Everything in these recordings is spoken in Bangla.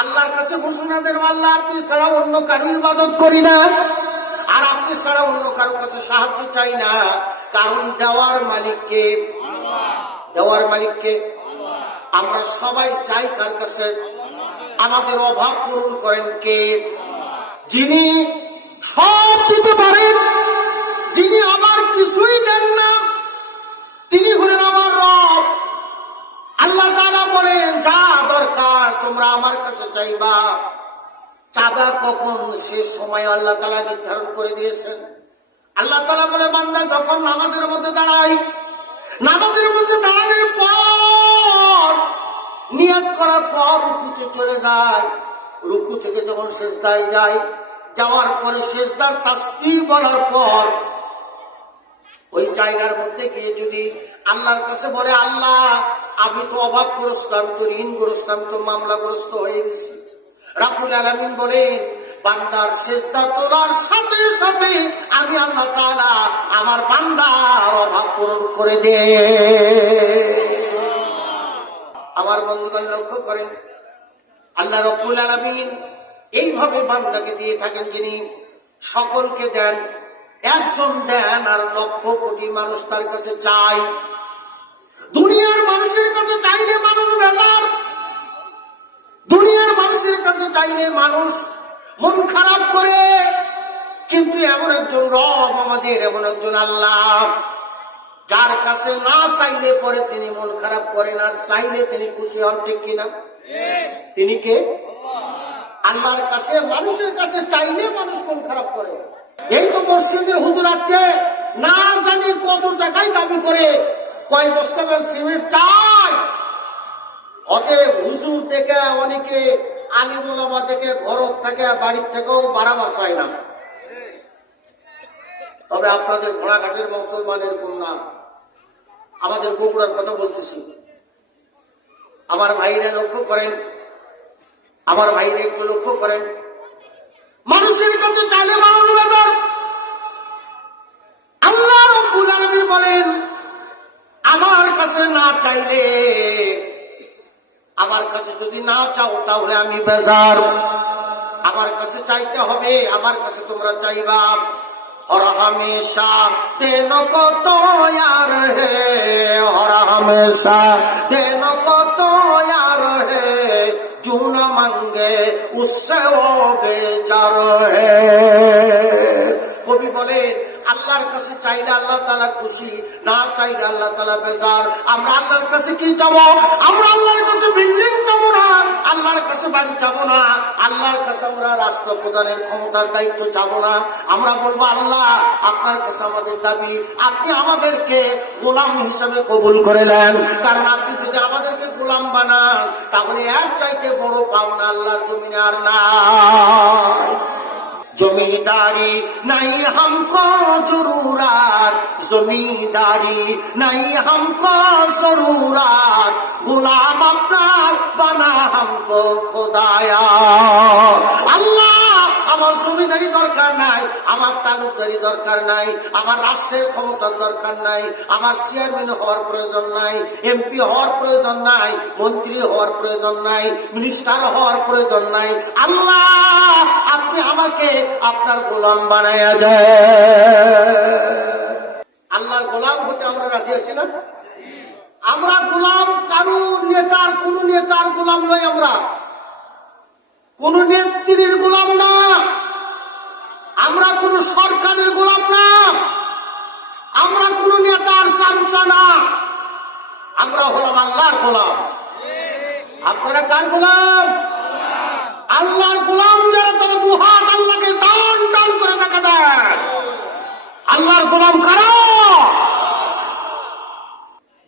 আল্লাহর কাছে ঘোষণা দেন, আল্লাহ আপনি ছাড়া অন্য কারো ইবাদত করি না, আর আপনি ছাড়া অন্য কারো কাছে সাহায্য চাই না। কারণ দেওয়ার মালিককে, দেওয়ার মালিককে। আমরা সবাই চাই কার কাছে? আমাদের অভাব পূরণ করেন কে? যিনি সব দিতে পারেন, যিনি আমার কিছুই দেন না, তিনি হলেন আমার রব। আল্লাহ তাআলা বলেন, যা দরকার তোমরা আমার কাছে চাইবা। চাঁদা কখন? সে সময় আল্লাহ তাআলা নির্ধারণ করে দিয়েছেন। আল্লাহ তাআলা বলে, বান্দা যখন নামাজের মধ্যে দাঁড়ায়, নামাজের মধ্যে দাঁড়ানোর পর নিয়ত করার পর রুকুতে চলে যায়, রুকু থেকে যখন সিজদায় যায়, যাওয়ার পরে সিজদার তাসবিহ বলার পর ওই জায়গার মধ্যে গিয়ে যদি আল্লাহর কাছে বলে, আল্লাহ আমি তো অভাবগ্রস্ত, আমি তো ঋণগ্রস্ত, আমি তো মামলাগ্রস্ত হয়ে গেছি। রাব্বুল আলামিন বলেন, বান্দার সিজদা তোলার সাথে সাথে আমি আল্লাহ তাআলা আমার বান্দার অভাব পূরণ করে দে। আমার বন্ধুগণ লক্ষ্য করেন, আল্লাহ রাব্বুল আলামিন এইভাবে বান্দাকে দিয়ে থাকেন, যিনি সকলকে দেন। একজন দেন আর লক্ষ কোটি মানুষ তার কাছে চায়। দুনিয়ার মানুষের কাছে চাইলে মানুষ বেজার, দুনিয়ার মানুষের কাছে চাইলে মানুষ মন খারাপ করে। কিন্তু এমন একজন রব আমাদের, এমন একজন আল্লাহ, যার কাছে না চাইলে পরে তিনি মন খারাপ করেন, আর চাইলে তিনি খুশি হন। ঠিক কিনা? তিনি কে? আল্লাহর কাছে, মানুষের কাছে চাইলে মানুষ মন খারাপ করে। এই তো মসজিদের হুজুর আছে, না জানি কত টাকাই দাবি করে, কয় বস্তা সিমেন্ট চাই। অতএব হুজুর থেকে অনেকে, আলিম ওলামা থেকে, ঘর থেকে, বাড়ির থেকেও বাড়াবার চায় না। তবে আপনাদের ঘোড়াঘাটের মুসলমান এরকম না, আমাদের বগুড়ার কথা বলতেছি। আমার ভাইরা লক্ষ্য করেন, আমার ভাইরা একটু লক্ষ্য করেন, মানুষের কাছে চাইলে মানুষ বেজার। আল্লাহ রাব্বুল আলামিন বলেন, আমার কাছে না চাইলে, আমার কাছে যদি না চাও তাহলে আমি বেজার। আমার কাছে চাইতে হবে, আমার কাছে তোমরা চাইবা। और हमेशा देनो को तो यार है, और हमेशा देनो को तो यार है, जो न मांगे उससे वो बेजार है। कवि बोले, আল্লাহর কাছে চাইলে আল্লাহ তাআলা খুশি, না চাইলে আল্লাহ তাআলা বেজার। আমরা আল্লাহর কাছে কি চাবো? আমরা আল্লাহর কাছে বিল্ডিং চাবো না, আল্লাহর কাছে বাড়ি চাবো না, আল্লাহর কাছে আমরা রাষ্ট্রপ্রধানের ক্ষমতার দায়িত্ব চাবো না। আমরা বলবো, আল্লাহ আপনার কাছে আমাদের দাবি, আপনি আমাদেরকে গোলাম হিসেবে কবুল করে নেন। কারণ আপনি যদি আমাদেরকে গোলাম বানান, তাহলে এর চাইতে বড় পাওনা আল্লাহর জমিনে আর নাই। जमींदारी नहीं हमको जरूरत, जमींदारी नहीं हमको जरूरत, गुलाम अपना बना हमको खुदाया। अल्लाह আমার জমিদারি দরকার নাই, আমার তালুকদারি দরকার নাই, আমার রাষ্ট্রের ক্ষমতার দরকার নাই, আমার চেয়ারম্যান হওয়ার প্রয়োজন নাই, এমপি হওয়ার প্রয়োজন নাই, মন্ত্রী হওয়ার প্রয়োজন নাই, মিনিস্টার হওয়ার প্রয়োজন নাই। আল্লাহ আপনি আমাকে আপনার গোলাম বানাইয়া দেন। আল্লাহর গোলাম হতে আমরা রাজি আছি না? আমরা গোলাম কারো নেতার, কোন নেতার গোলাম নই, আমরা কোন নেত্রীর গোলাম না, আমরা কোন সরকারের গোলাম না, আমরা কোন নেতার চামচা না, আমরা হলাম আল্লাহর গোলাম। আপনারা কার গোলাম? আল্লাহর গোলাম যারা, তারা দুহাত আল্লাহকে টান টান করে দেখা দেন। আল্লাহর গোলাম কারা?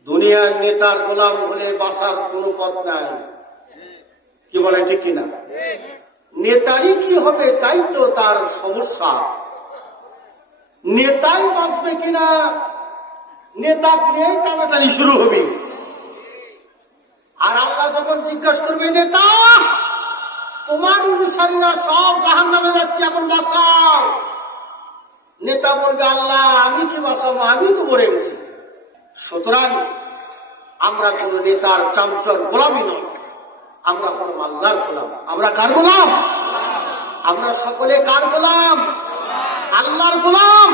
দুনিয়ার নেতার গোলাম হলে বাঁচার কোন পথ নাই। কি বলে ঠিক কিনা? নেতারই কি হবে তাই তো তার সমস্যা। নেতাই বাঁচবে কিনা, নেতা দিয়েই টানাটানি শুরু হবে। আর আল্লাহ যখন জিজ্ঞাসা করবে, নেতা তোমার অনুসারীরা সব জাহান্নামে যাচ্ছে, এখন বাঁচাও। নেতা বলবে, আল্লাহ আমি কি বাঁচাবো, আমি তো মরে গেছি। সুতরাং আমরা কোন নেতার চামচার গোলামি নয়, আমরা হলাম আল্লাহর গোলাম। আমরা কার গোলাম? আমরা সকলে কার গোলাম? আল্লাহর গোলাম।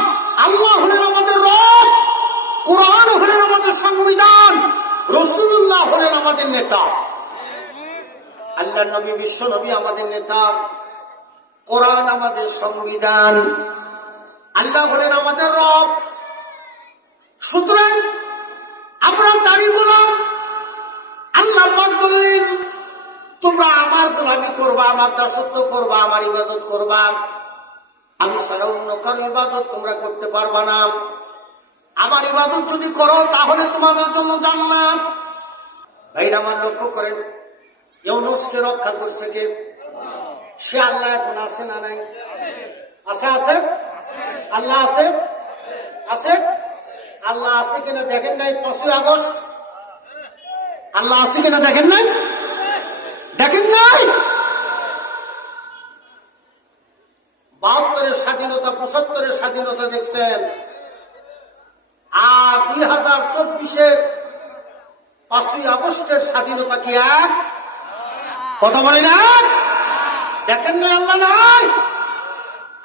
আল্লাহ হলেন আমাদের রব, কোরআন হলেন আমাদের সংবিধান, রাসূলুল্লাহ হলেন আমাদের নেতা। আল্লাহর নবী, বিশ্ব নবী আমাদের নেতা, কোরআন আমাদের সংবিধান, আল্লাহ হলেন আমাদের রব। সুতরাং আমরা তারই গোলাম। আল্লাহ পাক বললেন, তোমরা আমার গোলামি করবা, আমার দাসত্ব করবা, আমার ইবাদত করবা। আমি ছাড়া অন্য কারো ইবাদত তোমরা করতে পারবা না। আমার ইবাদত যদি করো তাহলে তোমাদের জন্য জান্নাত। ভাইরা আমার, লক্ষ্য করেন, ইউনূসকে রক্ষা করছে কে? সে আল্লাহ। এখন আছে না নাই? আছে, আছে। আল্লাহ আছে, আছে। আল্লাহ আছে কিনা দেখেন নাই? 5ই আগস্ট আল্লাহ আছে কিনা দেখেন নাই? দেখেন নাই? 72-এর স্বাধীনতা, 75-এর স্বাধীনতা দেখছেন, আর 2024-এর 5ই আগস্টের স্বাধীনতা কি এক? কথা বলে না? দেখেন নাই? আল্লাহ নাই,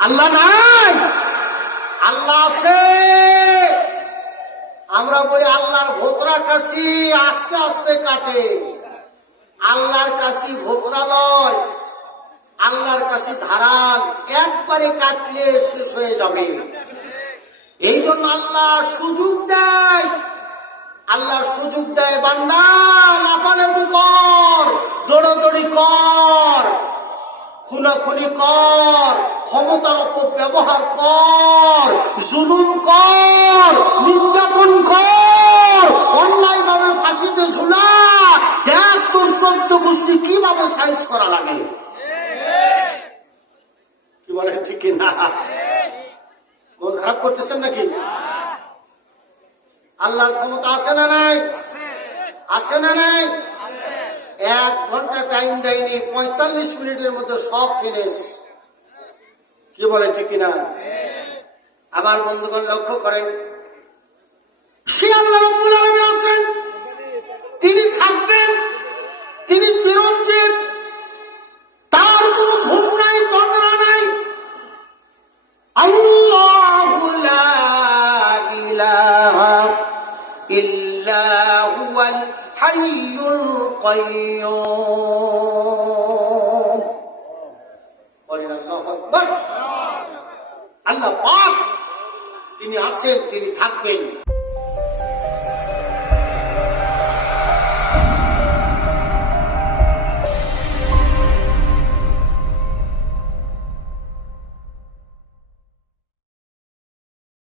আল্লাহ নাই, আল্লাহ আছে। আমরা বলি আল্লাহর ভোতরা কাশি আস্তে আস্তে কাটে। আল্লাহর কাশি ভোতরা নয়, আল্লাহর কাশি ধারাল, একবারে কাটলে শেষ হয়ে যাবে। এই জন্য আল্লাহ সুযোগ দেয়, আল্লাহ সুযোগ দেয়, বান্দা লাফালাফি কর, দৌড়াদৌড়ি কর, খুনাখুনি কর, ক্ষমতার অপব্যবহার কর, জুলুম কর, নির্যাতন কর, অন্যায় ভাবে ফাঁসিতে ঝুলা, দেখ তোর 14 গোষ্ঠী কিভাবে সাইজ করা লাগে। কি বলেন ঠিক না? মন খারাপ করতেছেন নাকি? আল্লাহর ক্ষমতা আছে না নাই? আছে না নাই? 1 ঘন্টা টাইম দেয়নি, 45 মিনিটের মধ্যে সব ফিনিশ। কি বলে ঠিক কিনা? আবার বন্ধুগণ, লক্ষ্য করেন, সে আল্লাহ রাব্বুল আলামিন আছেন, তিনি থাকবেন, তিনি চিরঞ্জীব, তার কোনো ঘুম নাই, তন্দ্রা নাই। আল্লাহু লা ইলাহা ইল্লা হুয়াল হাইয়ুল কাইয়্যুম। বলেন আল্লাহু আকবার। আল্লাহ পাক তিনি আছেন, তিনি থাকবেন।